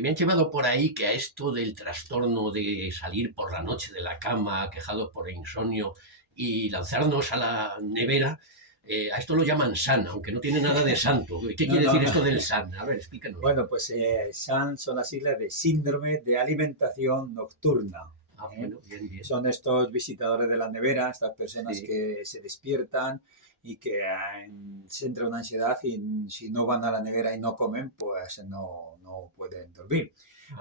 Me han llevado por ahí que a esto del trastorno de salir por la noche de la cama, quejados por insomnio y lanzarnos a la nevera, a esto lo llaman SAN, aunque no tiene nada de santo. ¿Qué No, quiere no, decir no. esto del SAN? A ver, explícanos. Bueno, pues SAN son las siglas de Síndrome de Alimentación Nocturna. Ah, ¿Eh? bueno, bien, bien. Son estos visitadores de la nevera, estas personas Sí. que se despiertan y que se entra una ansiedad y si no van a la nevera y no comen, pues no pueden dormir.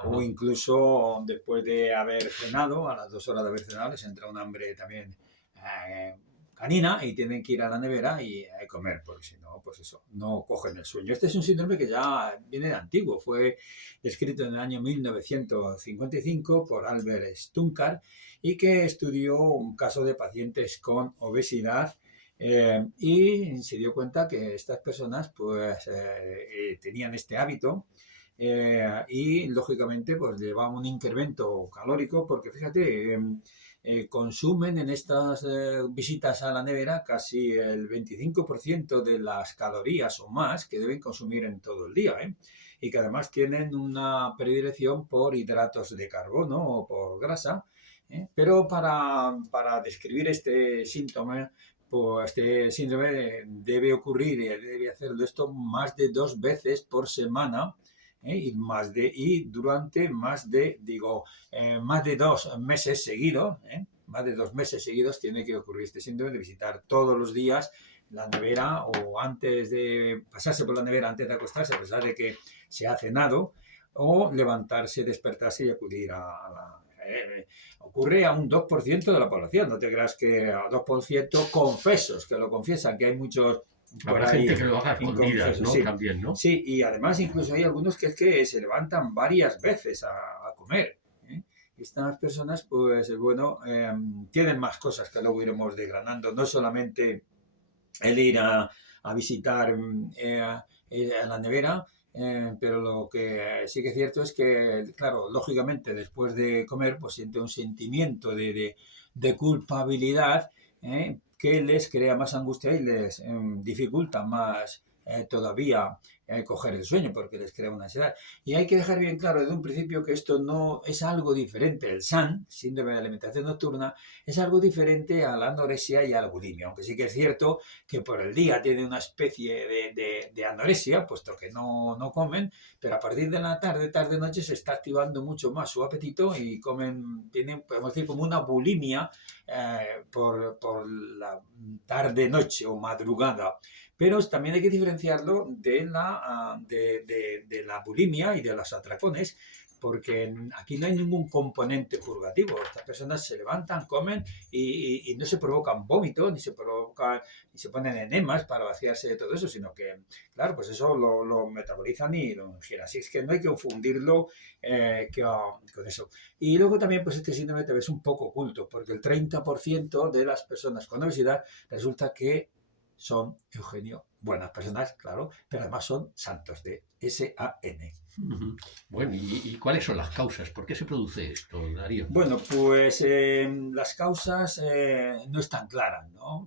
O Ajá. incluso después de haber cenado, a las 2 horas de haber cenado, les entra un hambre también eh, canina y tienen que ir a la nevera y comer, porque si no, pues eso, no cogen el sueño. Este es un síndrome que ya viene de antiguo, fue descrito en el año 1955 por Albert Stunkar y que estudió un caso de pacientes con obesidad y se dio cuenta que estas personas pues tenían este hábito y lógicamente pues lleva un incremento calórico porque fíjate, consumen en estas visitas a la nevera casi el 25% de las calorías o más que deben consumir en todo el día, ¿eh? Y que además tienen una predilección por hidratos de carbono o por grasa, ¿eh? Pero para describir este síntoma, pues este síndrome debe ocurrir y debe hacerlo esto más de 2 veces por semana, y durante más de 2 meses seguidos, más de 2 meses seguidos tiene que ocurrir este síndrome de visitar todos los días la nevera o antes de pasarse por la nevera antes de acostarse, a pesar de que se ha cenado, o levantarse, despertarse y acudir a la... ocurre a un 2% de la población, no te creas que a 2% confesos, que lo confiesan, que hay muchos por Habrá gente ahí que lo haga a escondidas, inconfesos, ¿no? sí. También, ¿no? Sí, y además incluso hay algunos que es que se levantan varias veces a comer. ¿Eh? Estas personas, pues bueno, tienen más cosas que luego iremos desgranando, no solamente el ir a visitar a la nevera, pero lo que sí que es cierto es que, claro, lógicamente después de comer, pues siente un sentimiento de culpabilidad que les crea más angustia y les dificulta más todavía coger el sueño porque les crea una ansiedad. Y hay que dejar bien claro desde un principio que esto no es algo diferente. El SAN, síndrome de alimentación nocturna, es algo diferente a la anorexia y a la bulimia, aunque sí que es cierto que por el día tiene una especie de anorexia, puesto que no comen, pero a partir de la tarde-noche se está activando mucho más su apetito y tienen, podemos decir, como una bulimia por la tarde-noche o madrugada. Pero también hay que diferenciarlo de la bulimia y de los atracones, porque aquí no hay ningún componente purgativo. Estas personas se levantan, comen y no se provocan vómitos, ni se ponen enemas para vaciarse de todo eso, sino que, claro, pues eso lo metabolizan y lo ingieren. Así es que no hay que confundirlo con eso. Y luego también, pues este síndrome te ves un poco oculto, porque el 30% de las personas con obesidad resulta que son, Eugenio, buenas personas, claro, pero además son santos de SAN. Ujú. Bueno, ¿y cuáles son las causas? ¿Por qué se produce esto, Darío? Bueno, pues las causas no están claras, ¿no?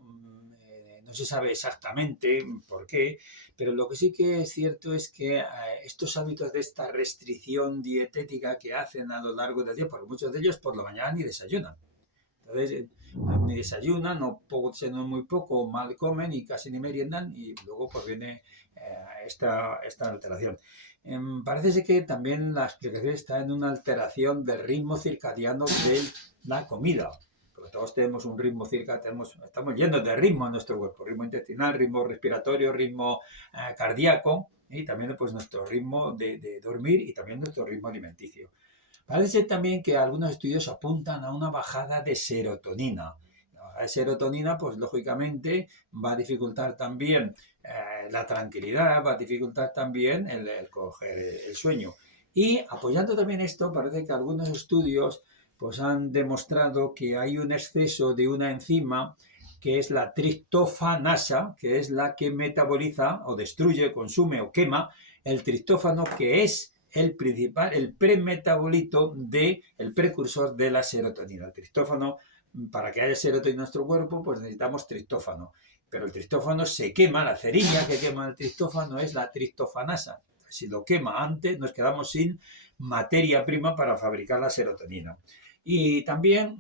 No se sabe exactamente por qué, pero lo que sí que es cierto es que estos hábitos de esta restricción dietética que hacen a lo largo del día, porque muchos de ellos por la mañana ni desayunan. Entonces, ni desayunan, o poco, sino muy poco, mal comen y casi ni meriendan, y luego pues viene esta alteración. Parece ser que también la explicación está en una alteración del ritmo circadiano de la comida. Porque todos tenemos un ritmo circadiano, estamos llenos de ritmo en nuestro cuerpo, ritmo intestinal, ritmo respiratorio, ritmo cardíaco, y también pues nuestro ritmo de dormir y también nuestro ritmo alimenticio. Parece también que algunos estudios apuntan a una bajada de serotonina. La bajada de serotonina, pues lógicamente va a dificultar también la tranquilidad, va a dificultar también el coger el sueño. Y apoyando también esto, parece que algunos estudios pues han demostrado que hay un exceso de una enzima que es la triptofanasa, que es la que metaboliza o destruye, consume o quema el triptófano, que es el premetabolito el precursor de la serotonina. El triptófano, para que haya serotonina en nuestro cuerpo, pues necesitamos triptófano. Pero el triptófano se quema, la cerilla que quema el triptófano es la triptofanasa. si lo quema antes, nos quedamos sin materia prima para fabricar la serotonina. Y también,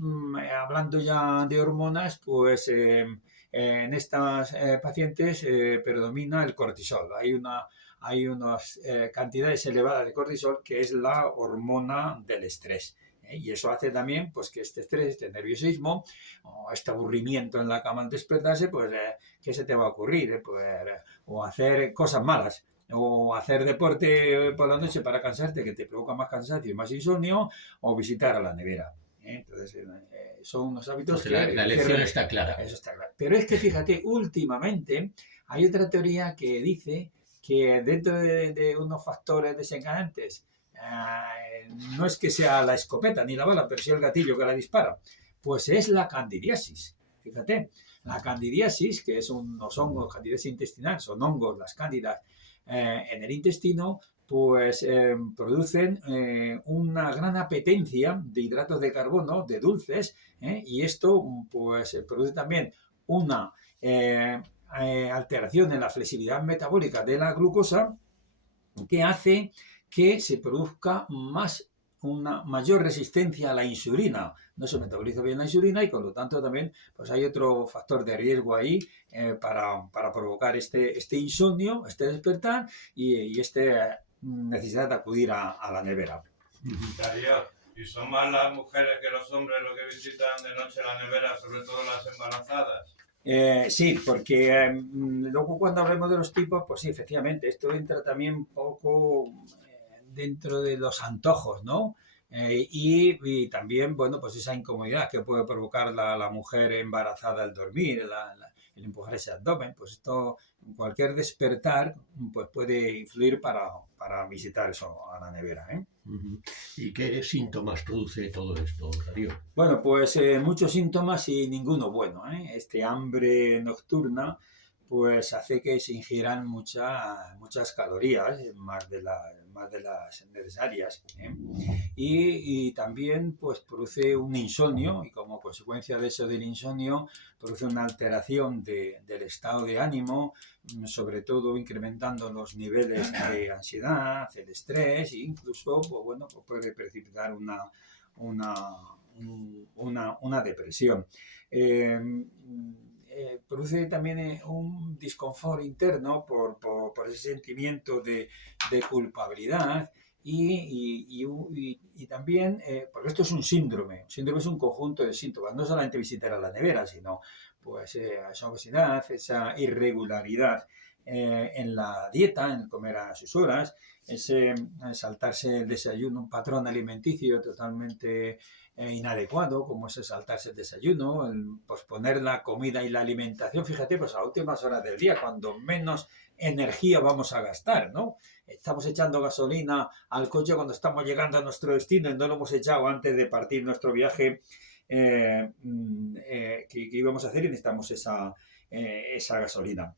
hablando ya de hormonas, pues en estas pacientes predomina el cortisol. Hay unas cantidades elevadas de cortisol, que es la hormona del estrés. Y eso hace también pues, que este estrés, este nerviosismo, o este aburrimiento en la cama al despertarse, pues, ¿qué se te va a ocurrir? Pues, o hacer cosas malas, o hacer deporte por la noche para cansarte, que te provoca más cansancio y más insomnio, o visitar a la nevera. Entonces, son unos hábitos Entonces, la elección está clara. Eso está claro. Pero es que fíjate, últimamente hay otra teoría que dice que dentro de unos factores desencadenantes, no es que sea la escopeta ni la bala, pero sí el gatillo que la dispara, pues es la candidiasis. Fíjate, la candidiasis, que es unos hongos, candidiasis intestinal, son hongos, las cándidas en el intestino, pues producen una gran apetencia de hidratos de carbono, de dulces, y esto pues produce también una alteración en la flexibilidad metabólica de la glucosa, que hace que se produzca una mayor resistencia a la insulina. No se metaboliza bien la insulina y por lo tanto también pues hay otro factor de riesgo ahí para provocar este insomnio, este despertar y necesidad de acudir a la nevera. Darío, ¿y son más las mujeres que los hombres los que visitan de noche la nevera, sobre todo las embarazadas? Sí, porque luego cuando hablemos de los tipos, pues sí, efectivamente, esto entra también un poco dentro de los antojos, ¿no? Y también, bueno, pues esa incomodidad que puede provocar la mujer embarazada al dormir, el empujar ese abdomen, pues esto, cualquier despertar, pues puede influir para visitar eso a la nevera, ¿eh? ¿Y qué síntomas produce todo esto, Darío? Bueno, pues muchos síntomas y ninguno bueno, ¿eh? Este hambre nocturna pues hace que se ingieran muchas calorías, más de las necesarias, ¿eh? Y también pues produce un insomnio y como consecuencia de eso del insomnio produce una alteración del estado de ánimo, sobre todo incrementando los niveles de ansiedad, el estrés e incluso pues, bueno, pues puede precipitar una depresión. Produce también un disconfort interno por ese sentimiento de culpabilidad y también, porque esto es un síndrome. Un síndrome es un conjunto de síntomas, no solamente visitar a la nevera, sino pues esa obesidad, esa irregularidad en la dieta, en comer a sus horas, ese saltarse el desayuno, un patrón alimenticio totalmente inadecuado, como es el saltarse el desayuno, el posponer la comida y la alimentación. Fíjate, pues a últimas horas del día, cuando menos energía vamos a gastar, ¿no? Estamos echando gasolina al coche cuando estamos llegando a nuestro destino y no lo hemos echado antes de partir nuestro viaje que íbamos a hacer y necesitamos esa gasolina.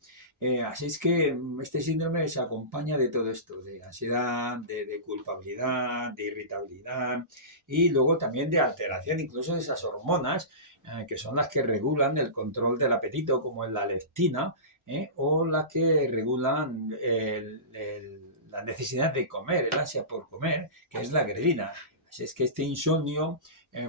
Así es que este síndrome se acompaña de todo esto, de ansiedad, de culpabilidad, de irritabilidad y luego también de alteración incluso de esas hormonas que son las que regulan el control del apetito, como es la leptina, o las que regulan la necesidad de comer, el ansia por comer, que es la grelina. Así es que este insomnio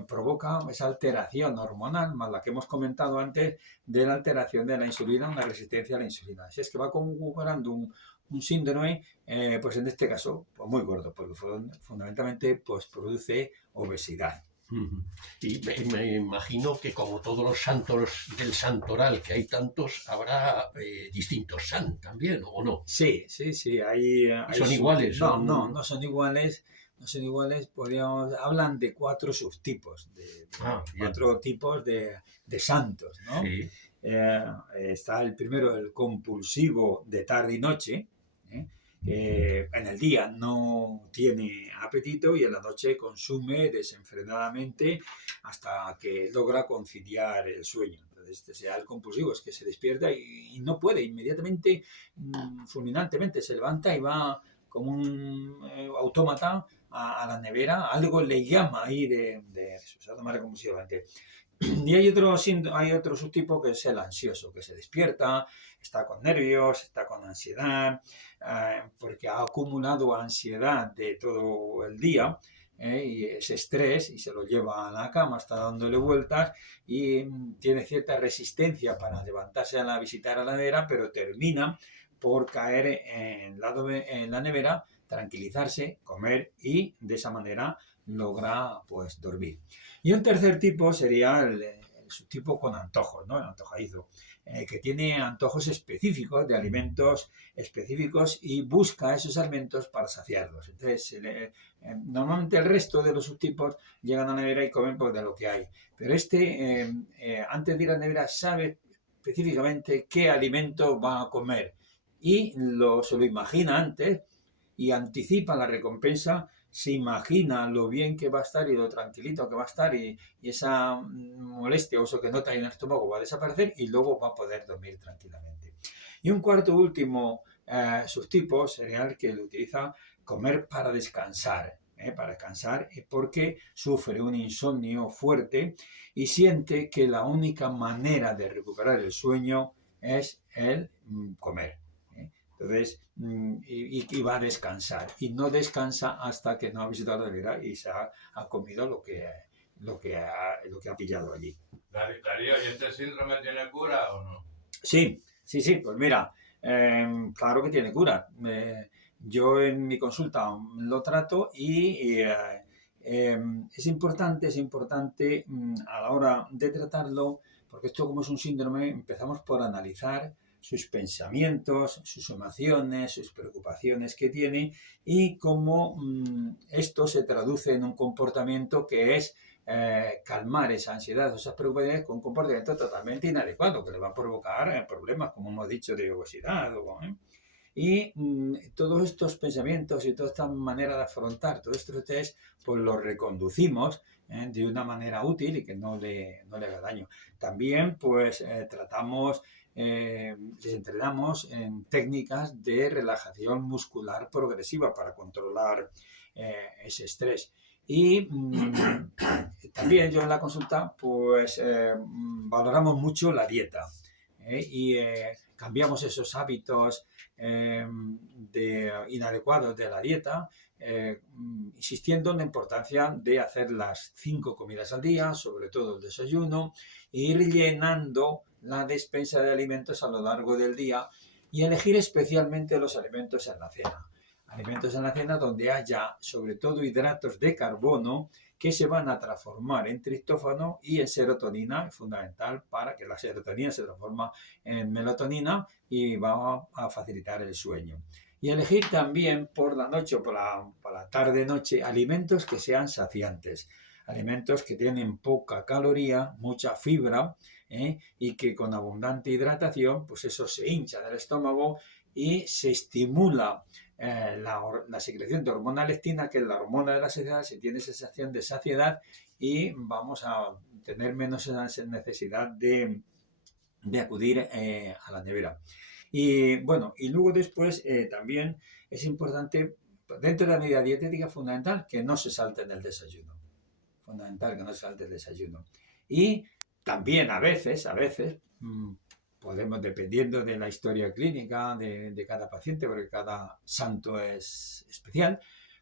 provoca esa alteración hormonal, más la que hemos comentado antes, de la alteración de la insulina, una resistencia a la insulina. Así es que va configurando un síndrome, pues en este caso, pues muy gordo, porque fundamentalmente pues produce obesidad. Y me imagino que como todos los santos del santoral, que hay tantos, habrá distintos san también, ¿o no? Sí. ¿Son iguales? No son iguales. No son iguales, hablan de 4 subtipos, cuatro tipos de santos, ¿no? Sí. Está el primero, el compulsivo de tarde y noche, en el día no tiene apetito y en la noche consume desenfrenadamente hasta que logra conciliar el sueño. Entonces, este sea el compulsivo, es que se despierta y no puede, inmediatamente, fulminantemente se levanta y va como un autómata a la nevera, algo le llama ahí de tomar compulsivamente. Y hay otro subtipo que es el ansioso, que se despierta, está con nervios, está con ansiedad, porque ha acumulado ansiedad de todo el día, y ese estrés y se lo lleva a la cama, está dándole vueltas y tiene cierta resistencia para levantarse a visitar a la nevera, pero termina por caer en la nevera, tranquilizarse, comer y de esa manera logra pues dormir. Y un tercer tipo sería el subtipo con antojos, ¿no? El antojadizo, que tiene antojos específicos de alimentos específicos y busca esos alimentos para saciarlos. Entonces, normalmente el resto de los subtipos llegan a la nevera y comen pues, de lo que hay. Pero antes de ir a la nevera, sabe específicamente qué alimento va a comer y se lo imagina antes y anticipa la recompensa, se imagina lo bien que va a estar y lo tranquilito que va a estar y esa molestia o eso que nota en el estómago va a desaparecer y luego va a poder dormir tranquilamente. Y un cuarto último subtipo sería el que lo utiliza comer para descansar. Porque sufre un insomnio fuerte y siente que la única manera de recuperar el sueño es el comer. Entonces, y va a descansar. Y no descansa hasta que no ha visitado la nevera y ha comido lo que ha pillado allí. Darío, ¿y este síndrome tiene cura o no? Sí. Pues mira, claro que tiene cura. Yo en mi consulta lo trato y es importante a la hora de tratarlo, porque esto como es un síndrome, empezamos por analizar sus pensamientos, sus emociones, sus preocupaciones que tiene y cómo esto se traduce en un comportamiento que es calmar esa ansiedad o esas preocupaciones con un comportamiento totalmente inadecuado que le va a provocar problemas, como hemos dicho, de obesidad. Y todos estos pensamientos y toda esta manera de afrontar todo esto pues lo reconducimos de una manera útil y que no le haga daño. También pues les entrenamos en técnicas de relajación muscular progresiva para controlar ese estrés. Y también yo en la consulta pues valoramos mucho la dieta y cambiamos esos hábitos inadecuados de la dieta, insistiendo en la importancia de hacer las 5 comidas al día, sobre todo el desayuno, e ir llenando la despensa de alimentos a lo largo del día y elegir especialmente los alimentos en la cena. Alimentos en la cena donde haya sobre todo hidratos de carbono que se van a transformar en triptófano y en serotonina, es fundamental para que la serotonina se transforme en melatonina y va a facilitar el sueño. Y elegir también por la noche o por la tarde-noche alimentos que sean saciantes, alimentos que tienen poca caloría, mucha fibra y que con abundante hidratación, pues eso se hincha del estómago y se estimula la secreción de hormona leptina, que es la hormona de la saciedad. Se tiene sensación de saciedad y vamos a tener menos necesidad de acudir a la nevera. Y bueno, y luego después también es importante, dentro de la medida dietética, fundamental que no se salte en el desayuno. Fundamental que no se salte el desayuno. Y también a veces, podemos, dependiendo de la historia clínica de cada paciente, porque cada santo es especial,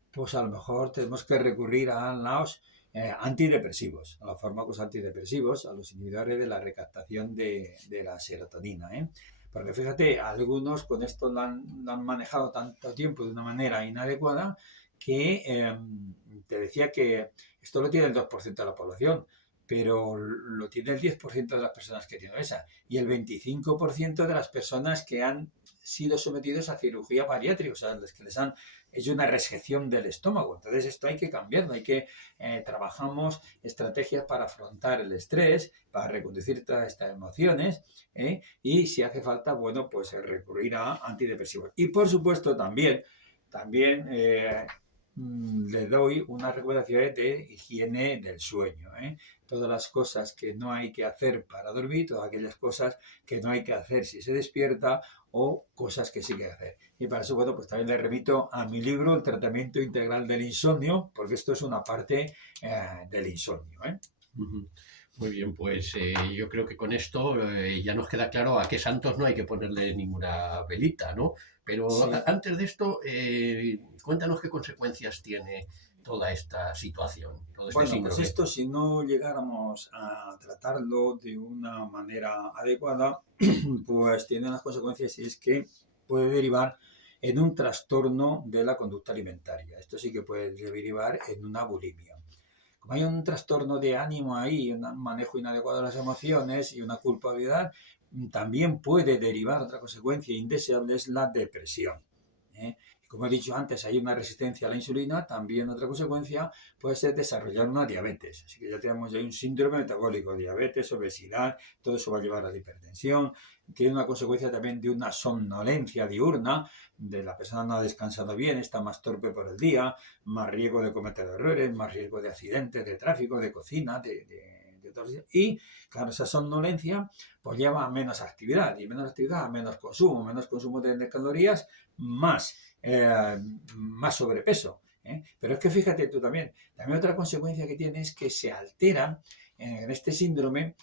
pues a lo mejor tenemos que recurrir a los antidepresivos, a los fármacos antidepresivos, a los inhibidores de la recaptación de la serotonina. Porque fíjate, algunos con esto lo han manejado tanto tiempo de una manera inadecuada que te decía que esto lo tiene el 2% de la población, pero lo tiene el 10% de las personas que tienen esa y el 25% de las personas que han sido sometidos a cirugía bariátrica, o sea, los que les han hecho una resección del estómago. Entonces esto hay que cambiarlo, trabajamos estrategias para afrontar el estrés, para reconducir todas estas emociones y si hace falta, bueno, pues recurrir a antidepresivos. Y por supuesto también le doy unas recomendaciones de higiene del sueño. Todas las cosas que no hay que hacer para dormir, todas aquellas cosas que no hay que hacer si se despierta o cosas que sí que hay que hacer. Y para eso, bueno, pues también le remito a mi libro, El tratamiento integral del insomnio, porque esto es una parte del insomnio. Muy bien, pues yo creo que con esto ya nos queda claro a qué santos no hay que ponerle ninguna velita, ¿no? Pero Sí. antes de esto, cuéntanos qué consecuencias tiene toda esta situación, todo este Bueno, pues síndrome. esto si no llegáramos a tratarlo de una manera adecuada, pues tiene unas consecuencias y es que puede derivar en un trastorno de la conducta alimentaria. Esto sí que puede derivar en una bulimia. Como hay un trastorno de ánimo ahí, un manejo inadecuado de las emociones y una culpabilidad, también puede derivar otra consecuencia indeseable, es la depresión. ¿eh? Y como he dicho antes, hay una resistencia a la insulina, también otra consecuencia puede ser desarrollar una diabetes. Así que ya tenemos ahí un síndrome metabólico, diabetes, obesidad, todo eso va a llevar a la hipertensión. Tiene una consecuencia también de una somnolencia diurna, de la persona no ha descansado bien, está más torpe por el día, más riesgo de cometer errores, más riesgo de accidentes, de tráfico, de cocina, y claro, esa somnolencia pues lleva a menos actividad y menos actividad, menos consumo de calorías, más, más sobrepeso. Pero es que fíjate tú también otra consecuencia que tiene es que se alteran en este síndrome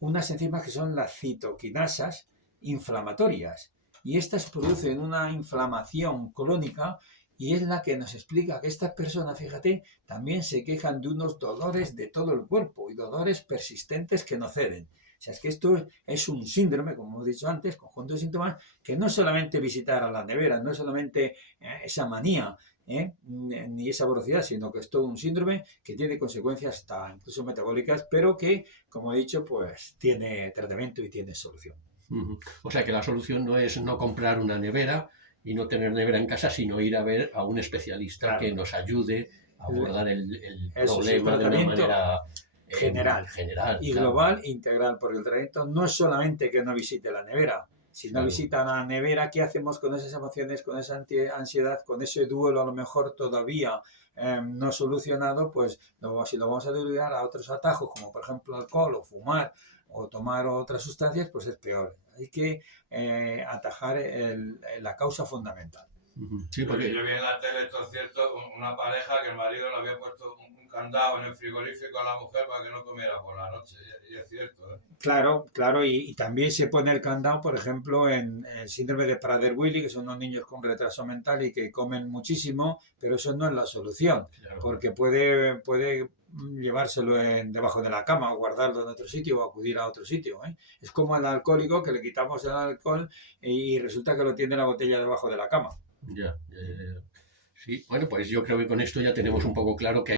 unas enzimas que son las citoquinasas inflamatorias y estas producen una inflamación crónica y es la que nos explica que estas personas, fíjate, también se quejan de unos dolores de todo el cuerpo y dolores persistentes que no ceden. O sea, es que esto es un síndrome, como hemos dicho antes, conjunto de síntomas, que no solamente visitar a la nevera, no es solamente esa manía, ni esa velocidad, sino que es todo un síndrome que tiene consecuencias hasta incluso metabólicas, pero que, como he dicho, pues tiene tratamiento y tiene solución. Ujú. O sea que la solución no es no comprar una nevera y no tener nevera en casa, sino ir a ver a un especialista que Claro, nos ayude a abordar el eso es el problema de una tratamiento manera general general, y claro. global integral, porque el tratamiento no es solamente que no visite la nevera. Si no Claro. visita la nevera, ¿qué hacemos con esas emociones, con esa ansiedad, con ese duelo a lo mejor todavía no solucionado? Pues si lo vamos a derivar a otros atajos, como por ejemplo alcohol o fumar o tomar otras sustancias, pues es peor. Hay que atajar la causa fundamental. Ujú. Sí, Yo porque vi en la tele, esto es cierto, una pareja que el marido le había puesto un candado en el frigorífico a la mujer para que no comiera por la noche. Y es cierto, ¿eh? Claro, claro, y también se pone el candado, por ejemplo, en el síndrome de Prader-Willi, que son unos niños con retraso mental y que comen muchísimo, pero eso no es la solución, claro. porque puede llevárselo debajo de la cama o guardarlo en otro sitio o acudir a otro sitio. Es como el alcohólico que le quitamos el alcohol y resulta que lo tiene la botella debajo de la cama. Ya, ya, ya, ya. Sí, bueno, pues yo creo que con esto ya tenemos un poco claro que